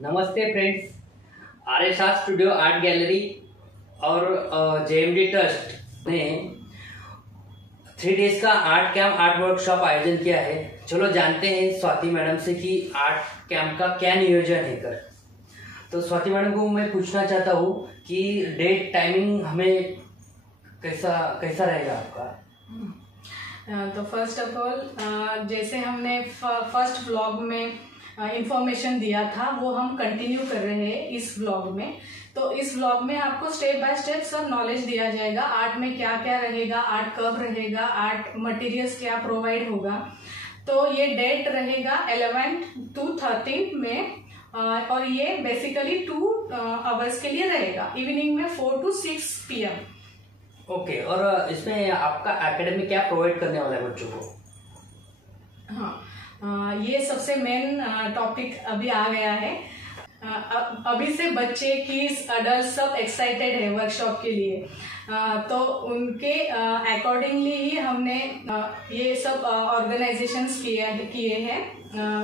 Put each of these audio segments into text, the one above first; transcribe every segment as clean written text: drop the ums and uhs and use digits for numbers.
नमस्ते friends, RSR studio art gallery और JMD trust ने 3 डेज का आर्ट कैंप आर्ट वर्कशॉप आयोजन किया है। चलो जानते हैं स्वाति मैडम से कि आर्ट कैंप का क्या नियोजन है कर। तो स्वाति मैडम को मैं पूछना चाहता हूँ कि डेट टाइमिंग हमें कैसा रहेगा आपका। तो फर्स्ट ऑफ ऑल जैसे हमने फर्स्ट व्लॉग में इंफॉर्मेशन दिया था वो हम कंटिन्यू कर रहे हैं इस व्लॉग में। तो इस व्लॉग में आपको स्टेप बाय स्टेप सब नॉलेज दिया जाएगा, आर्ट में क्या क्या रहेगा, आर्ट कब रहेगा, आर्ट मटेरियल्स क्या प्रोवाइड होगा। तो ये डेट रहेगा 11 to 13 में और ये बेसिकली 2 आवर्स के लिए रहेगा, इवनिंग में 4 to 6 PM। ओके, और इसमें आपका एकेडमी क्या प्रोवाइड करने वाला है बच्चों को? हाँ, ये सबसे मेन टॉपिक अभी आ गया है। अभी से बच्चे किड्स अडल्ट सब एक्साइटेड है वर्कशॉप के लिए। तो उनके अकॉर्डिंगली ही हमने ये सब ऑर्गेनाइजेशंस किए हैं।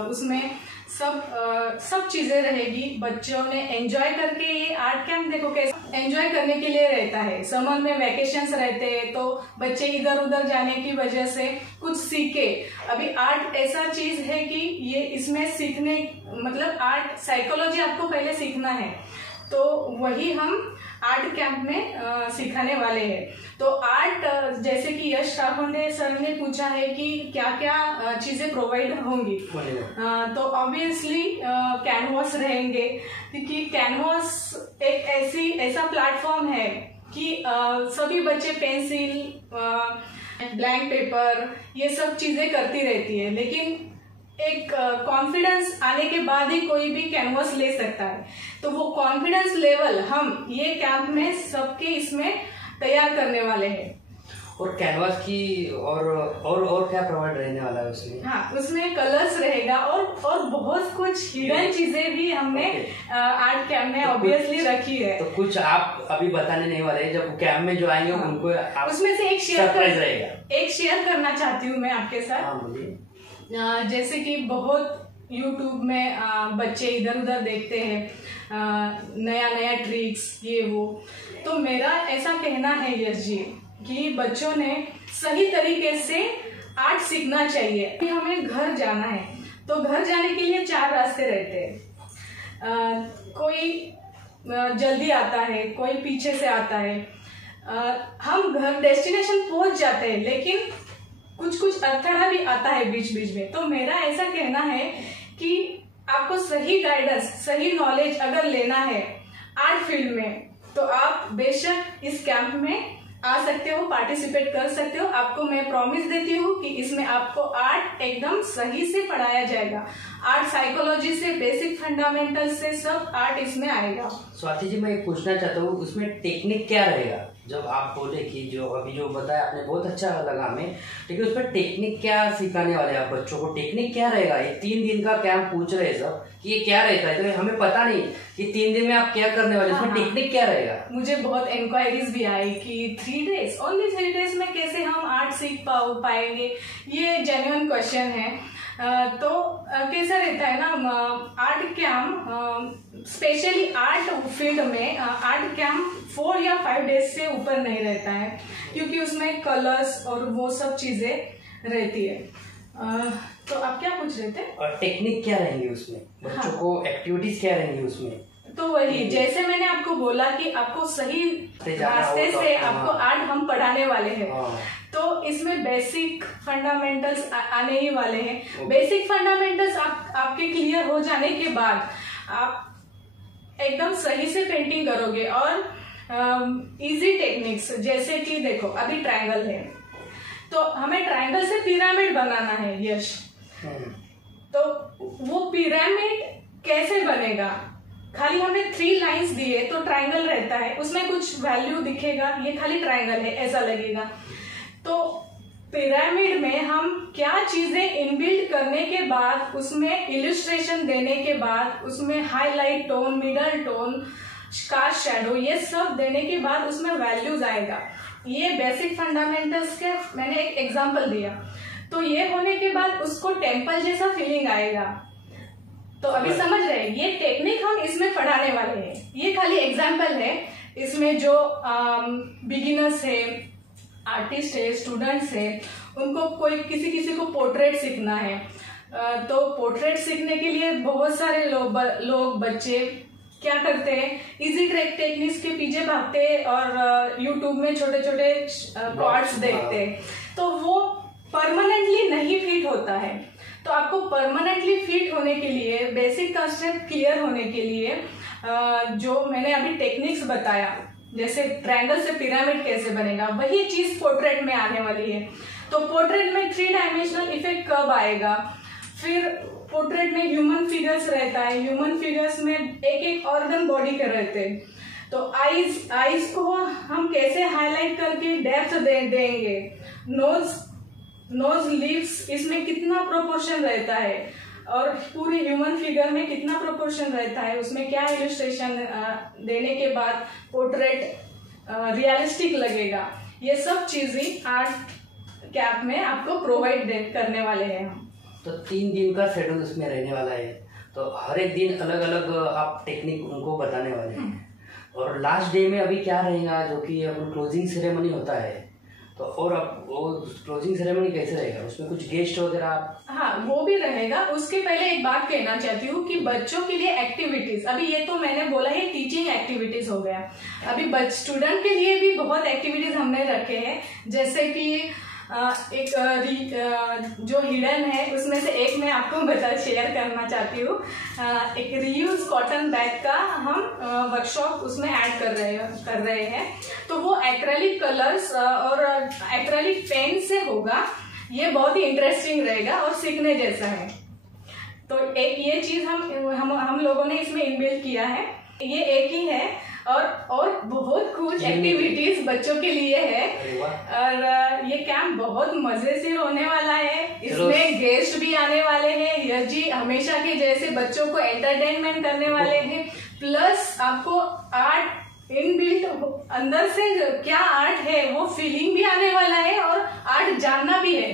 उसमें सब चीजें रहेगी। बच्चों ने एंजॉय करके ये आर्ट कैंप देखो कैसे एंजॉय करने के लिए रहता है। समर में वैकेशंस रहते हैं तो बच्चे इधर उधर जाने की वजह से कुछ सीखे। अभी आर्ट ऐसा चीज है कि ये इसमें सीखने मतलब आर्ट साइकोलॉजी आपको पहले सीखना है, तो वही हम आर्ट कैंप में सिखाने वाले हैं। तो आर्ट जैसे कि यश काकोंडे सर ने पूछा है कि क्या क्या चीजें प्रोवाइड होंगी, तो ऑब्वियसली कैनवास रहेंगे, क्योंकि कैनवास एक ऐसा प्लेटफॉर्म है कि सभी बच्चे पेंसिल ब्लैंक पेपर ये सब चीजें करती रहती है, लेकिन एक कॉन्फिडेंस आने के बाद ही कोई भी कैनवास ले सकता है। तो वो कॉन्फिडेंस लेवल हम ये कैंप में सबके इसमें तैयार करने वाले हैं। और कैनवास की और क्या प्रोवाइड रहने वाला है उसमें? हाँ, उसमें कलर्स रहेगा और बहुत कुछ हिडन चीजें भी हमने आर्ट कैंप में ऑब्वियसली रखी है। तो कुछ आप अभी बताने नहीं वाले, जब कैंप में जो आएंगे उनको उसमें से एक शेयर करना चाहती हूँ मैं आपके साथ। हाँ, बोलिए। जैसे कि बहुत यूट्यूब में बच्चे इधर उधर देखते हैं नया ट्रिक्स ये वो। तो मेरा ऐसा कहना है यश जी कि बच्चों ने सही तरीके से आर्ट सीखना चाहिए। अभी हमें घर जाना है तो घर जाने के लिए 4 रास्ते रहते हैं। कोई जल्दी आता है, कोई पीछे से आता है। हम घर डेस्टिनेशन पहुंच जाते हैं, लेकिन कुछ अड़थड़ा भी आता है बीच बीच में। तो मेरा ऐसा कहना है कि आपको सही गाइडेंस सही नॉलेज अगर लेना है आर्ट फील्ड में, तो आप बेशक इस कैंप में आ सकते हो, पार्टिसिपेट कर सकते हो। आपको मैं प्रॉमिस देती हूँ कि इसमें आपको आर्ट एकदम सही से पढ़ाया जाएगा। आर्ट साइकोलॉजी से बेसिक फंडामेंटल से सब आर्ट इसमें आएगा। स्वाति जी, मैं पूछना चाहता हूँ उसमें टेक्निक क्या रहेगा? जब आप बोले कि जो अभी जो बताया आपने बहुत अच्छा लगा हमें, लेकिन उसमें टेक्निक क्या सिखाने वाले आप बच्चों को? टेक्निक क्या रहेगा? ये 3 दिन का कैंप पूछ रहे सब कि ये क्या रहता है, तो हमें पता नहीं कि 3 दिन में आप क्या करने वाले, उसमें टेक्निक क्या रहेगा? मुझे बहुत इंक्वायरीज भी आई कि 3 डेज ओनली 3 डेज में कैसे हम आर्ट सीख पाएंगे। ये जेन्युइन क्वेश्चन है। तो कैसा रहता है ना art camp, specially art field में आर्ट कैंप 4 या 5 डेज से ऊपर नहीं रहता है, क्योंकि उसमें कलर्स और वो सब चीजें रहती है। तो आप क्या पूछ रहे थे? और टेक्निक क्या रहेंगे उसमें? बच्चों को एक्टिविटीज क्या रहेंगी उसमें? तो वही जैसे मैंने आपको बोला कि आपको सही रास्ते से आपको आर्ट हम पढ़ाने वाले हैं। तो इसमें बेसिक फंडामेंटल्स आने ही वाले हैं। बेसिक फंडामेंटल्स आपके क्लियर हो जाने के बाद आप एकदम सही से पेंटिंग करोगे। और इजी टेक्निक्स जैसे कि देखो अभी ट्रायंगल है, तो हमें ट्रायंगल से पिरामिड बनाना है यश। तो वो पिरामिड कैसे बनेगा? खाली हमें 3 लाइंस दिए तो ट्रायंगल रहता है, उसमें कुछ वैल्यू दिखेगा, ये खाली ट्रायंगल है ऐसा लगेगा। तो पिरामिड में हम क्या चीजें इनबिल्ड करने के बाद, उसमें इलिस्ट्रेशन देने के बाद, उसमें highlight tone, middle tone, cast shadow, ये सब देने के बाद उसमें वैल्यूज आएगा। ये बेसिक फंडामेंटल्स के मैंने एक एग्जांपल दिया। तो ये होने के बाद उसको टेम्पल जैसा फीलिंग आएगा। तो अभी समझ रहे ये टेक्निक हम इसमें पढ़ाने वाले हैं। ये खाली एग्जाम्पल है। इसमें जो बिगिनर्स है, आर्टिस्ट है, स्टूडेंट्स है, उनको कोई किसी को पोर्ट्रेट सीखना है, तो पोर्ट्रेट सीखने के लिए बहुत सारे लोग बच्चे क्या करते हैं, इजी टेक्निक्स के पीछे भागते हैं और यूट्यूब में छोटे छोटे क्वार्ट्स देखते हैं, तो वो परमानेंटली नहीं फिट होता है। तो आपको परमानेंटली फिट होने के लिए, बेसिक कंसेप्ट क्लियर होने के लिए जो मैंने अभी टेक्निक्स बताया, जैसे ट्रायंगल से पिरामिड कैसे बनेगा, वही चीज पोर्ट्रेट में आने वाली है। तो पोर्ट्रेट में 3 डायमेंशनल इफेक्ट कब आएगा, फिर पोर्ट्रेट में ह्यूमन फिगर्स रहता है, ह्यूमन फिगर्स में एक ऑर्गन बॉडी के रहते हैं, तो आईज को हम कैसे हाईलाइट करके डेप्थ देंगे, नोज लिप्स, इसमें कितना प्रोपोर्शन रहता है, और पूरे ह्यूमन फिगर में कितना प्रोपोर्शन रहता है, उसमें क्या इलस्ट्रेशन देने के बाद पोर्ट्रेट रियलिस्टिक लगेगा, ये सब चीजें आर्ट कैंप में आपको प्रोवाइड करने वाले हैं हम। तो 3 दिन का शेड्यूल उसमें रहने वाला है, तो हर एक दिन अलग अलग आप टेक्निक उनको बताने वाले हैं। और लास्ट डे में अभी क्या रहेगा, जो कि अब क्लोजिंग सेरेमनी होता है, तो और अब वो क्लोजिंग सेरेमनी कैसे रहेगा, उसमें कुछ गेस्ट वगैरह? हाँ, वो भी रहेगा। उसके पहले एक बात कहना चाहती हूँ कि बच्चों के लिए एक्टिविटीज, अभी ये तो मैंने बोला है टीचिंग एक्टिविटीज हो गया, अभी स्टूडेंट के लिए भी बहुत एक्टिविटीज हमने रखे हैं, जैसे कि एक जो हिडन है उसमें से एक मैं आपको शेयर करना चाहती हूँ। एक रीयूज कॉटन बैग का हम वर्कशॉप उसमें ऐड कर रहे हैं, तो वो एक्रेलिक कलर्स और एक्रेलिक पेन से होगा। ये बहुत ही इंटरेस्टिंग रहेगा और सीखने जैसा है। तो एक ये चीज हम लोगों ने इसमें इनबिल्ट किया है। ये एक ही है और बहुत कुछ एक्टिविटीज बच्चों के लिए है, और ये कैंप बहुत मजे से होने वाला है। इसमें गेस्ट भी आने वाले हैं, यश जी हमेशा के जैसे बच्चों को एंटरटेनमेंट करने वाले हैं, प्लस आपको आर्ट इनबिल्ट अंदर से क्या आर्ट है वो फीलिंग भी आने वाला है और आर्ट जानना भी है।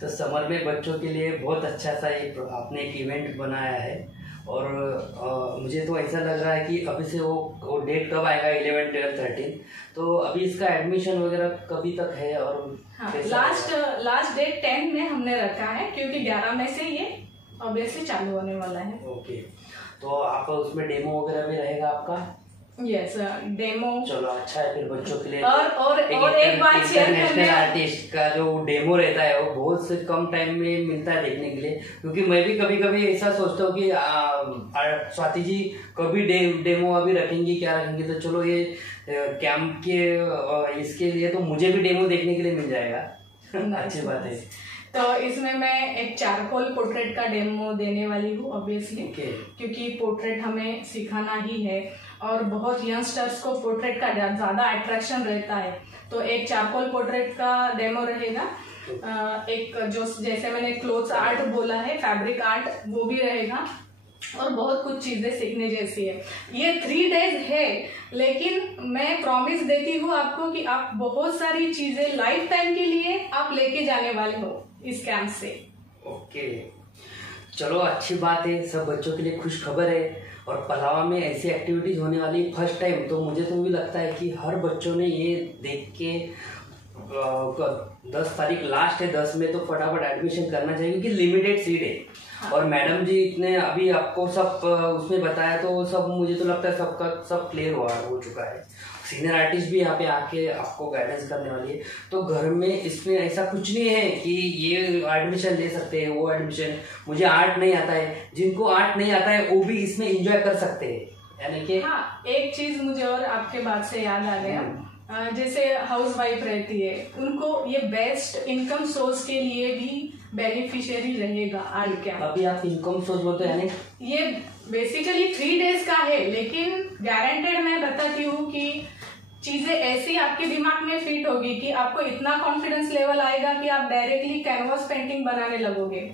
तो समर में बच्चों के लिए बहुत अच्छा सा आपने एक इवेंट बनाया है, और मुझे तो ऐसा लग रहा है कि अभी से वो डेट कब आएगा, 11, 12, 13, तो अभी इसका एडमिशन वगैरह कभी तक है? और हाँ, लास्ट डेट 10 में हमने रखा है, क्योंकि 11 में से ये ऑब्वियसली चालू होने वाला है। ओके, तो आप उसमें डेमो वगैरह भी रहेगा आपका? Yes, demo. चलो अच्छा है फिर बच्चों के लिए। और एक बात शेयर करने, आर्टिस्ट का जो डेमो रहता है वो बहुत से कम टाइम में मिलता है देखने के लिए, क्योंकि मैं भी कभी कभी ऐसा सोचता हूँ कि स्वाति जी कभी डेमो अभी रखेंगी, क्या रखेंगी, तो चलो ये कैंप के इसके लिए तो मुझे भी डेमो देखने के लिए मिल जाएगा। अच्छी बात है। तो इसमें मैं एक चारकोल पोर्ट्रेट का डेमो देने वाली हूँ ऑब्वियसली, क्योंकि पोर्ट्रेट हमें सिखाना ही है और बहुत यंगस्टर्स को पोर्ट्रेट का ज्यादा अट्रैक्शन रहता है। तो एक चारकोल पोर्ट्रेट का डेमो रहेगा, एक जो जैसे मैंने क्लोथ्स आर्ट बोला है, फैब्रिक आर्ट, वो भी रहेगा, और बहुत कुछ चीजें सीखने जैसी है। ये 3 डेज है, लेकिन मैं प्रॉमिस देती हूँ आपको कि आप बहुत सारी चीजें लाइफ टाइम के लिए आप लेके जाने वाले हो इस कैंप से। ओके, चलो अच्छी बात है, सब बच्चों के लिए खुश खबर है। और पलावा में ऐसी एक्टिविटीज होने वाली फर्स्ट टाइम, तो मुझे तो भी लगता है कि हर बच्चों ने ये देख के 10 तारीख लास्ट है, 10 में तो फटाफट एडमिशन करना चाहिए, क्योंकि लिमिटेड सीट है। हाँ। और मैडम जी इतने अभी आपको सब उसमें बताया, तो सब मुझे तो लगता है सबका सब क्लियर हो चुका है। सीनियर आर्टिस्ट भी यहाँ पे आके आपको गाइडेंस करने वाली है। तो घर में इसमें ऐसा कुछ नहीं है कि ये एडमिशन ले सकते हैं, वो एडमिशन, मुझे आर्ट नहीं आता है, जिनको आर्ट नहीं आता है वो भी इसमें एंजॉय कर सकते हैं, यानी कि। हाँ, एक चीज मुझे और आपके बात से याद आ गया, जैसे हाउस वाइफ रहती है, उनको ये बेस्ट इनकम सोर्स के लिए भी बेनिफिशियरी रहेगा आर्ट कैंप। अभी आप इनकम सोर्स बोलते हैं, ये बेसिकली 3 डेज का है, लेकिन गारंटेड मैं बताती हूँ कि चीजें ऐसी आपके दिमाग में फिट होगी कि आपको इतना कॉन्फिडेंस लेवल आएगा कि आप डायरेक्टली कैनवास पेंटिंग बनाने लगोगे,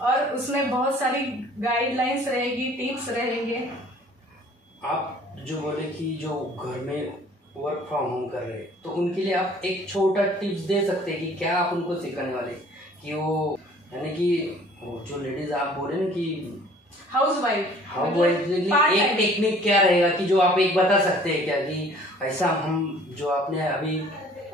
और उसमें बहुत सारी गाइडलाइंस रहेगी, टिप्स रहेंगे। आप जो बोले कि जो घर में वर्क फ्रॉम होम कर रहे हैं, तो उनके लिए आप एक छोटा टिप्स दे सकते हैं कि क्या आप उनको सिखाने वाले, कि वो यानी कि जो लेडीज आप बोले ना कि हाउसवाइफ एक टेक्निक क्या रहेगा कि जो आप एक बता सकते हैं क्या कि ऐसा हम जो आपने अभी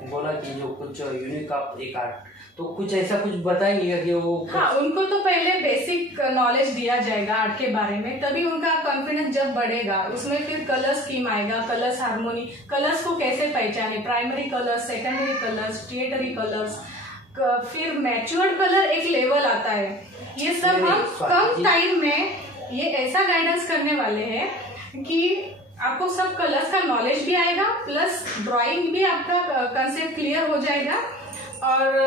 बोला कि जो कुछ यूनिक आप एक आर्ट, तो कुछ ऐसा कुछ बताएंगे कि वो हाँ, उनको तो पहले बेसिक नॉलेज दिया जाएगा आर्ट के बारे में, तभी उनका कॉन्फिडेंस जब बढ़ेगा उसमें फिर कलर स्कीम आएगा, कलर्स हार्मोनी, कलर्स को कैसे पहचाने, primary colours, secondary colours, tertiary colours, फिर मैच्योर्ड कलर एक लेवल आता है। ये सब हम कम टाइम में ये ऐसा गाइडेंस करने वाले हैं कि आपको सब कलर्स का नॉलेज भी आएगा, प्लस ड्राइंग भी आपका कंसेप्ट क्लियर हो जाएगा। और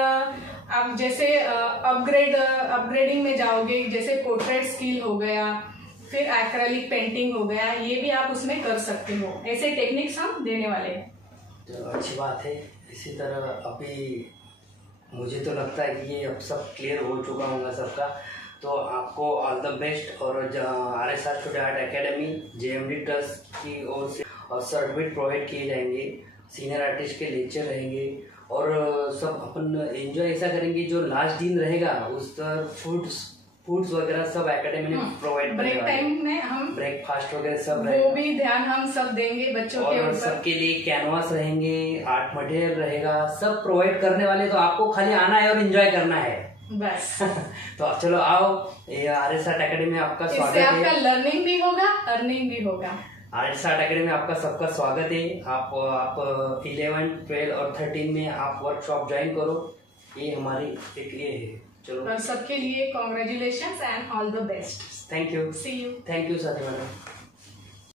आप जैसे अपग्रेडिंग में जाओगे, जैसे पोर्ट्रेट स्किल हो गया, फिर एक्रेलिक पेंटिंग हो गया, ये भी आप उसमें कर सकते हो। ऐसे टेक्निक्स हम देने वाले हैं। तो अच्छी बात है। इसी तरह अभी मुझे तो लगता है कि ये अब सब क्लियर हो चुका होगा सबका, तो आपको ऑल द बेस्ट। और RSR studio art academy JMD trust की ओर से और सर्टिफिकेट प्रोवाइड किए जाएंगे, सीनियर आर्टिस्ट के लेक्चर रहेंगे और सब अपन एंजॉय ऐसा करेंगे। जो लास्ट दिन रहेगा उस पर फूड्स वगैरह सब एकेडमी ने प्रोवाइड करेंगे। ब्रेक टाइम में हम ब्रेकफास्ट वगैरह सब वो भी ध्यान हम सब देंगे बच्चों के ऊपर। सबके लिए कैनवास रहेंगे, आर्ट मटेरियल रहेगा, सब प्रोवाइड करने वाले। तो आपको खाली आना है और एंजॉय करना है बस। तो आप चलो आओ, RSR एकेडमी में आपका स्वागत है। आपका लर्निंग भी होगा, अर्निंग भी होगा। RSR एकेडमी में आपका सबका स्वागत है। आप 11, 12 और 13 में आप वर्कशॉप ज्वाइन करो। ये हमारी एक ये है। चलो, और सबके लिए congratulations and all the best. Thank you. See you. Thank you साथी मैडम।